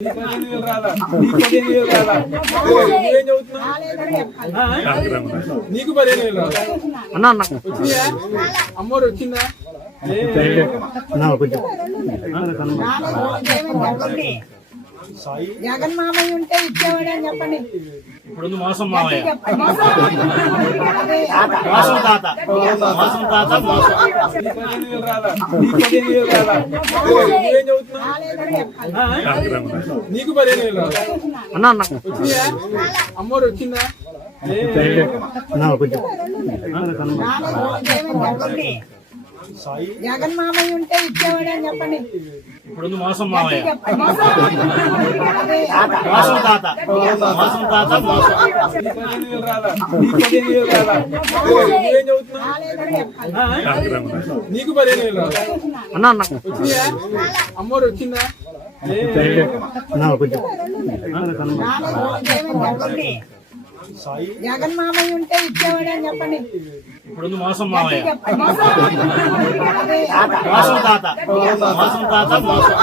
నీకు 15,000 అమ్మోరు వచ్చిందా? జగన్ మామయ్య ఉంటే ఇచ్చేవాడు అని చెప్పండి. ఇప్పుడు మోసం మామయ్య, మోసం తాత, మోసం తాత, మోసం. నీకు 15,000 వచ్చిందా? అమ్మోరు వచ్చిందా? జగన్ మామయ్య ఉంటే ఇచ్చేవాడు అని చెప్పండి. ఇప్పుడు మోసం మామయ్య, మోసం తాత, మోసం తాత, మోసం. నీకు 15,000 వచ్చిందా? అమ్మోరు వచ్చిందా? జగన్ మామయ్య ఉంటే ఇచ్చేవాడు అని చెప్పండి. ఇప్పుడు మోసం మామయ్య, మోసం తాత, మోసం తాత, మోసం.